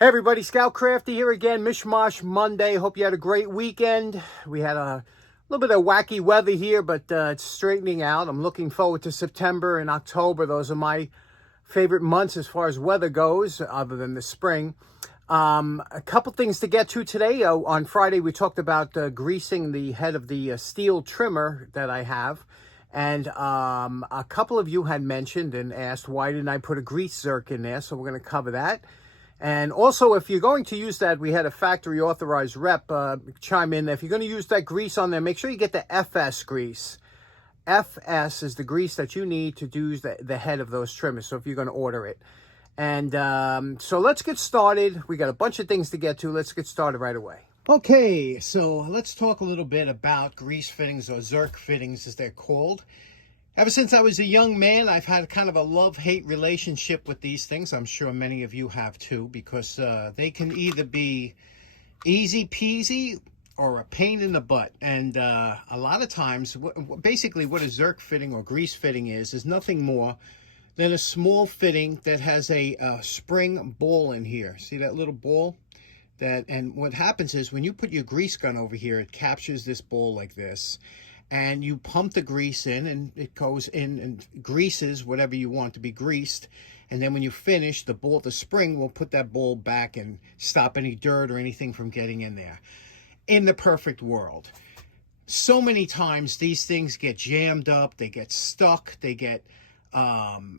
Hey everybody, Scout Crafty here again, Mishmash Monday. Hope you had a great weekend. We had a little bit of wacky weather here, but it's straightening out. I'm looking forward to September and October. Those are my favorite months as far as weather goes, other than the spring. A couple things to get to today. On Friday, we talked about greasing the head of the steel trimmer that I have. And a couple of you had mentioned and asked, why didn't I put a grease zerk in there? So we're going to cover that. And also, if you're going to use that, we had a factory authorized rep chime in. If you're going to use that grease on there, make sure you get the FS grease. FS is the grease that you need to do the head of those trimmers, so if you're going to order it. And so let's get started. We got a bunch of things to get to. Let's get started right away. Okay, so let's talk a little bit about grease fittings, or zerk fittings as they're called. Ever since I was a young man, I've had kind of a love-hate relationship with these things. I'm sure many of you have too, because they can either be easy peasy or a pain in the butt. And a lot of times, basically what a zerk fitting or grease fitting is nothing more than a small fitting that has a spring ball in here. See that little ball? And what happens is when you put your grease gun over here, it captures this ball like this. And you pump the grease in, and it goes in and greases whatever you want to be greased. And then when you finish, the spring will put that ball back and stop any dirt or anything from getting in there. In the perfect world. So many times these things get jammed up, they get stuck, they get crapped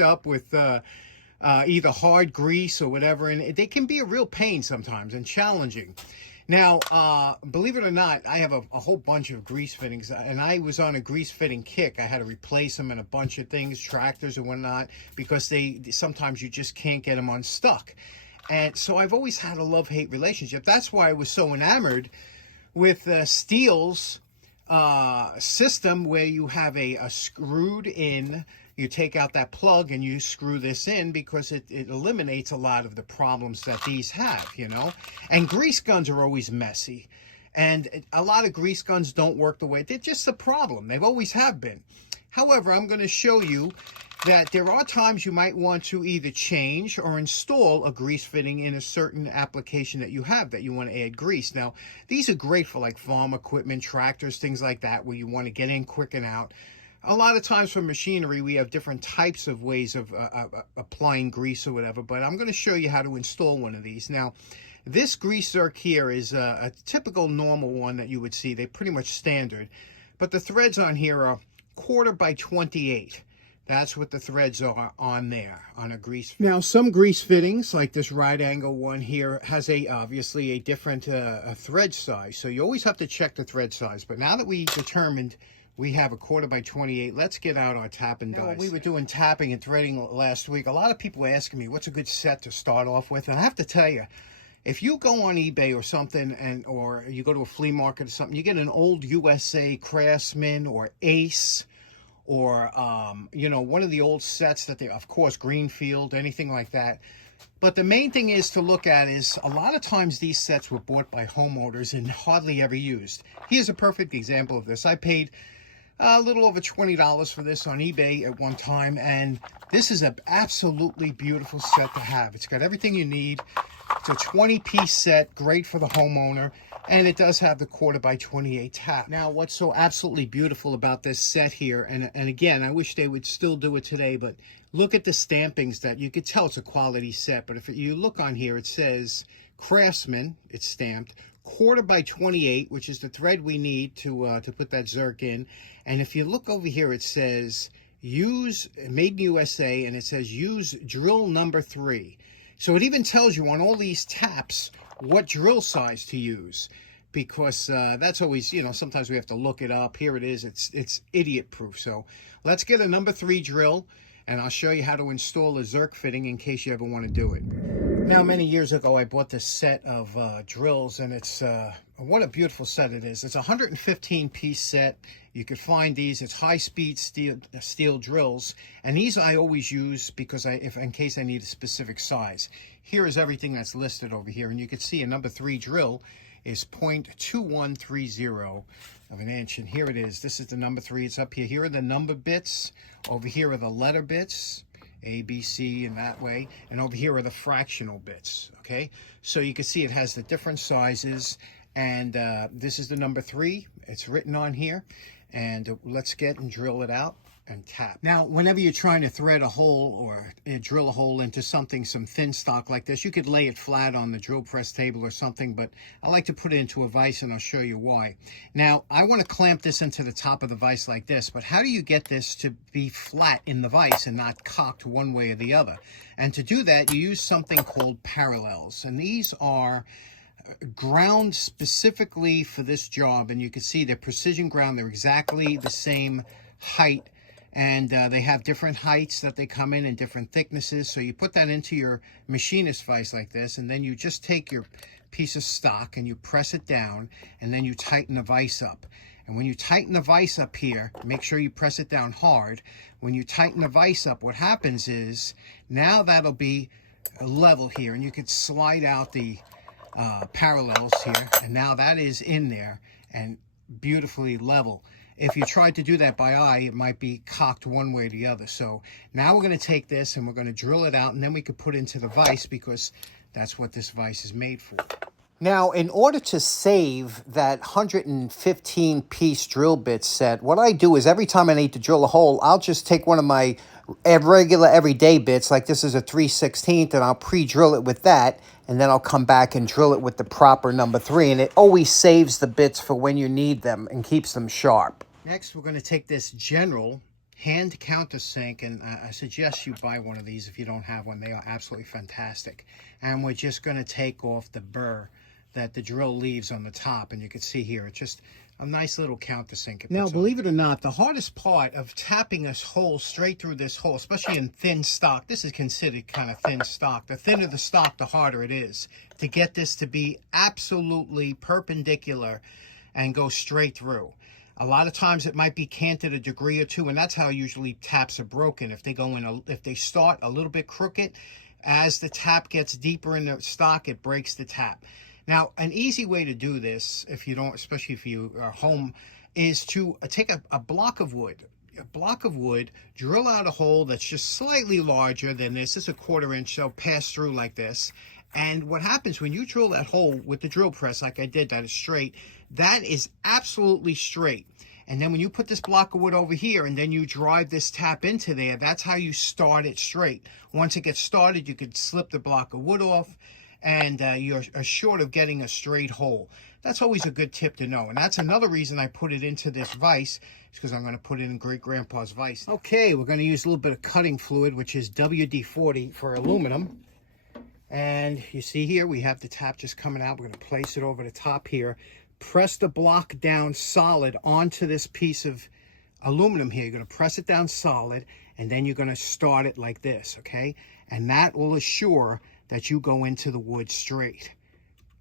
up with either hard grease or whatever. And they can be a real pain sometimes and challenging. Now, believe it or not, I have a whole bunch of grease fittings, and I was on a grease fitting kick. I had to replace them in a bunch of things, tractors and whatnot, because sometimes you just can't get them unstuck. And so I've always had a love-hate relationship. That's why I was so enamored with Stihl's system, where you have a screwed in. You take out that plug and you screw this in, because it eliminates a lot of the problems that these have, you know. And grease guns are always messy. And a lot of grease guns don't work the way. They're just a problem. They've always have been. However, I'm going to show you that there are times you might want to either change or install a grease fitting in a certain application that you have that you want to add grease. Now, these are great for like farm equipment, tractors, things like that, where you want to get in quick and out. A lot of times for machinery, we have different types of ways of applying grease or whatever, but I'm going to show you how to install one of these. Now, this grease zerk here is a typical normal one that you would see. They're pretty much standard, but the threads on here are 1/4 by 28. That's what the threads are on there, on a grease fitting. Now, some grease fittings, like this right angle one here, has obviously a different thread size, so you always have to check the thread size. But now that we determined we have a 1/4 by 28. Let's get out our tapping dies. When we were doing tapping and threading last week, a lot of people were asking me, what's a good set to start off with? And I have to tell you, if you go on eBay or something, or you go to a flea market or something, you get an old USA Craftsman or Ace, or, you know, one of the old sets that of course, Greenfield, anything like that. But the main thing is to look at is, a lot of times these sets were bought by homeowners and hardly ever used. Here's a perfect example of this. I paid a little over $20 for this on eBay at one time, and this is an absolutely beautiful set to have. It's got everything you need. It's a 20-piece set, great for the homeowner, and it does have the 1/4 by 28 tap. Now, what's so absolutely beautiful about this set here, and again, I wish they would still do it today, but look at the stampings. That you could tell it's a quality set. But if you look on here, it says Craftsman, it's stamped, 1/4 by 28, which is the thread we need to put that zerk in. And if you look over here, it says use made in USA, and it says use drill number 3. So it even tells you on all these taps what drill size to use, because that's always, you know, sometimes we have to look it up. Here it is. It's idiot proof. So let's get a number 3 drill, and I'll show you how to install a zerk fitting in case you ever want to do it. Now, many years ago, I bought this set of drills, and it's what a beautiful set it is. It's a 115-piece set. You could find these. It's high-speed steel drills, and these I always use because in case I need a specific size. Here is everything that's listed over here, and you can see a number 3 drill is 0.2130 of an inch, and here it is. This is the number 3. It's up here. Here are the number bits. Over here are the letter bits. A, B, C, and that way. And over here are the fractional bits, okay? So you can see it has the different sizes, and this is the number 3. It's written on here. And let's get and drill it out and tap. Now, whenever you're trying to thread a hole or drill a hole into something, some thin stock like this, you could lay it flat on the drill press table or something, but I like to put it into a vise, and I'll show you why. Now, I want to clamp this into the top of the vise like this, but how do you get this to be flat in the vise and not cocked one way or the other? And to do that, you use something called parallels, and these are ground specifically for this job, and you can see they're precision ground. They're exactly the same height, and they have different heights that they come in and different thicknesses. So you put that into your machinist vise like this, and then you just take your piece of stock and you press it down, and then you tighten the vise up. And when you tighten the vise up here, make sure you press it down hard. When you tighten the vise up, what happens is now that'll be level here, and you could slide out the parallels here, and now that is in there and beautifully level. If you tried to do that by eye, it might be cocked one way or the other. So now we're going to take this and we're going to drill it out, and then we could put it into the vise, because that's what this vise is made for. Now, in order to save that 115-piece drill bit set, what I do is every time I need to drill a hole, I'll just take one of my regular everyday bits, like this is a 3/16, and I'll pre-drill it with that, and then I'll come back and drill it with the proper number 3, and it always saves the bits for when you need them and keeps them sharp. Next, we're going to take this General hand countersink, and I suggest you buy one of these if you don't have one. They are absolutely fantastic. And we're just going to take off the burr that the drill leaves on the top, and you can see here, it's just a nice little countersink. Now, believe it or not, the hardest part of tapping a hole straight through this hole, especially in thin stock, this is considered kind of thin stock. The thinner the stock, the harder it is to get this to be absolutely perpendicular and go straight through. A lot of times it might be canted a degree or two, and that's how usually taps are broken. If they go in, if they start a little bit crooked, as the tap gets deeper in the stock, it breaks the tap. Now, an easy way to do this, if you don't, especially if you are home, is to take a block of wood. A block of wood, drill out a hole that's just slightly larger than this. This is a 1/4 inch, so pass through like this. And what happens when you drill that hole with the drill press, like I did, that is straight, that is absolutely straight. And then when you put this block of wood over here and then you drive this tap into there, that's how you start it straight. Once it gets started, you could slip the block of wood off, and you're assured of getting a straight hole. That's always a good tip to know. And that's another reason I put it into this vise, is because I'm going to put it in Great-Grandpa's vise. Okay, we're going to use a little bit of cutting fluid, which is WD-40 for aluminum. And you see here, we have the tap just coming out. We're going to place it over the top here. Press the block down solid onto this piece of aluminum here. You're going to press it down solid, and then you're going to start it like this, okay? And that will assure that you go into the wood straight.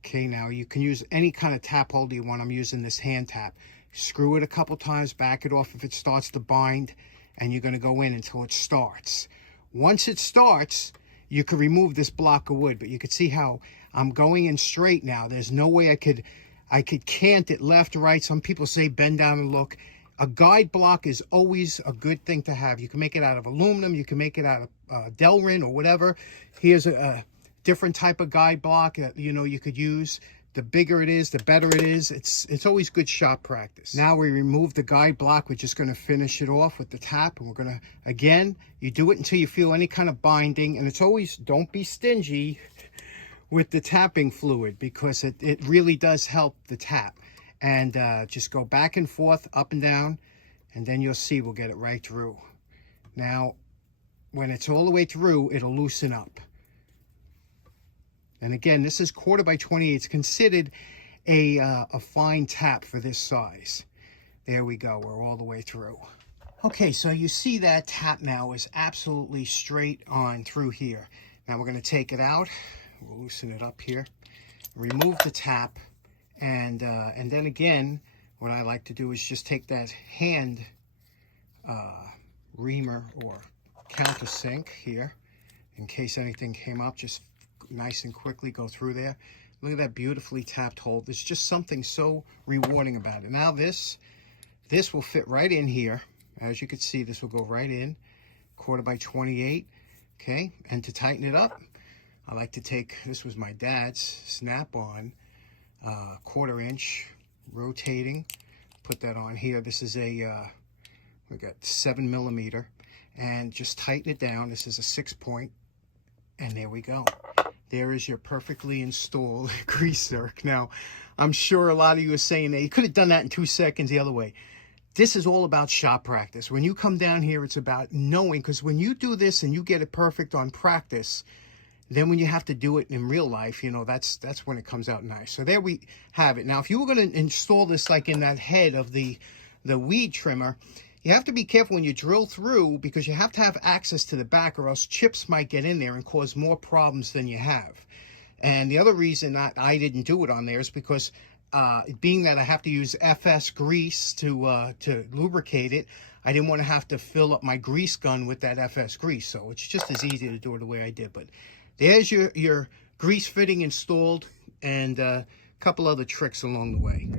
Okay, now you can use any kind of tap holder you want. I'm using this hand tap. Screw it a couple times, back it off if it starts to bind, and you're going to go in until it starts. Once it starts, you could remove this block of wood, but you could see how I'm going in straight now. There's no way I could cant it left or right. Some people say bend down and look. A guide block is always a good thing to have. You can make it out of aluminum. You can make it out of Delrin or whatever. Here's a different type of guide block that you could use. The bigger it is, the better it is. It's always good shop practice. Now we remove the guide block. We're just going to finish it off with the tap, and we're going to, again, you do it until you feel any kind of binding, and it's always, don't be stingy with the tapping fluid, because it really does help the tap. And just go back and forth, up and down, and then you'll see we'll get it right through. Now, when it's all the way through, it'll loosen up. And again, this is 1/4 by 28. It's considered a fine tap for this size. There we go. We're all the way through. Okay, so you see that tap now is absolutely straight on through here. Now we're going to take it out. We'll loosen it up here. Remove the tap. And then again, what I like to do is just take that hand reamer or countersink here, in case anything came up, just nice and quickly go through there. Look at that beautifully tapped hole. There's just something so rewarding about it. Now this will fit right in here. As you can see, this will go right in. 1/4 by 28. Okay, and to tighten it up, I like to take, this was my dad's Snap-on 1/4 inch rotating. Put that on here. This is a, we got 7mm, and just tighten it down. This is a 6-point, and there we go. There is your perfectly installed grease zerk. Now, I'm sure a lot of you are saying that you could have done that in 2 seconds the other way. This is all about shop practice. When you come down here, it's about knowing, because when you do this and you get it perfect on practice, then when you have to do it in real life, you know, that's when it comes out nice. So there we have it. Now, if you were going to install this like in that head of the weed trimmer, you have to be careful when you drill through, because you have to have access to the back, or else chips might get in there and cause more problems than you have. And the other reason that I didn't do it on there is because being that I have to use FS grease to lubricate it, I didn't want to have to fill up my grease gun with that FS grease. So it's just as easy to do it the way I did. But there's your grease fitting installed, and a couple other tricks along the way.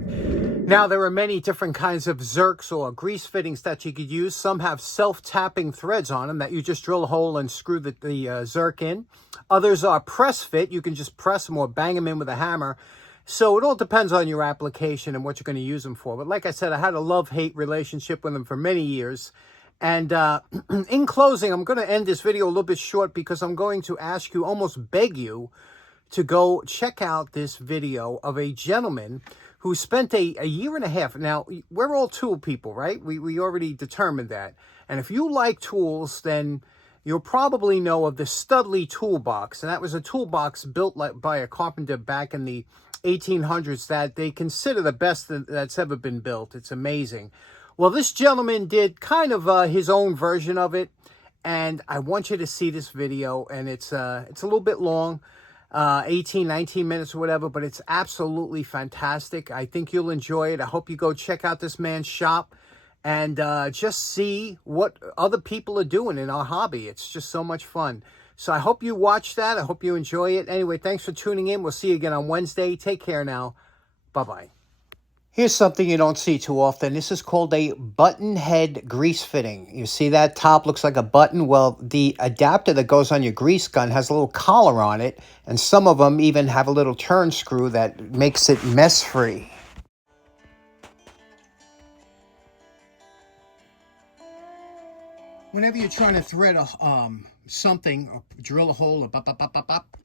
Now, there are many different kinds of zerks or grease fittings that you could use. Some have self-tapping threads on them that you just drill a hole and screw the zerk in. Others are press fit. You can just press them or bang them in with a hammer. So it all depends on your application and what you're going to use them for. But like I said, I had a love-hate relationship with them for many years. And in closing, I'm going to end this video a little bit short, because I'm going to ask you, almost beg you, to go check out this video of a gentleman who spent a year and a half. Now, we're all tool people, right? We already determined that. And if you like tools, then you'll probably know of the Studley toolbox. And that was a toolbox built by a carpenter back in the 1800s that they consider the best that's ever been built. It's amazing. Well, this gentleman did kind of his own version of it. And I want you to see this video. And it's a little bit long. 18, 19 minutes or whatever, but it's absolutely fantastic. I think you'll enjoy it. I hope you go check out this man's shop and just see what other people are doing in our hobby. It's just so much fun. So I hope you watch that. I hope you enjoy it. Anyway, thanks for tuning in. We'll see you again on Wednesday. Take care now. Bye-bye. Here's something you don't see too often. This is called a button head grease fitting. You see that top looks like a button? Well, the adapter that goes on your grease gun has a little collar on it, and some of them even have a little turn screw that makes it mess-free. Whenever you're trying to thread something, or drill a hole, or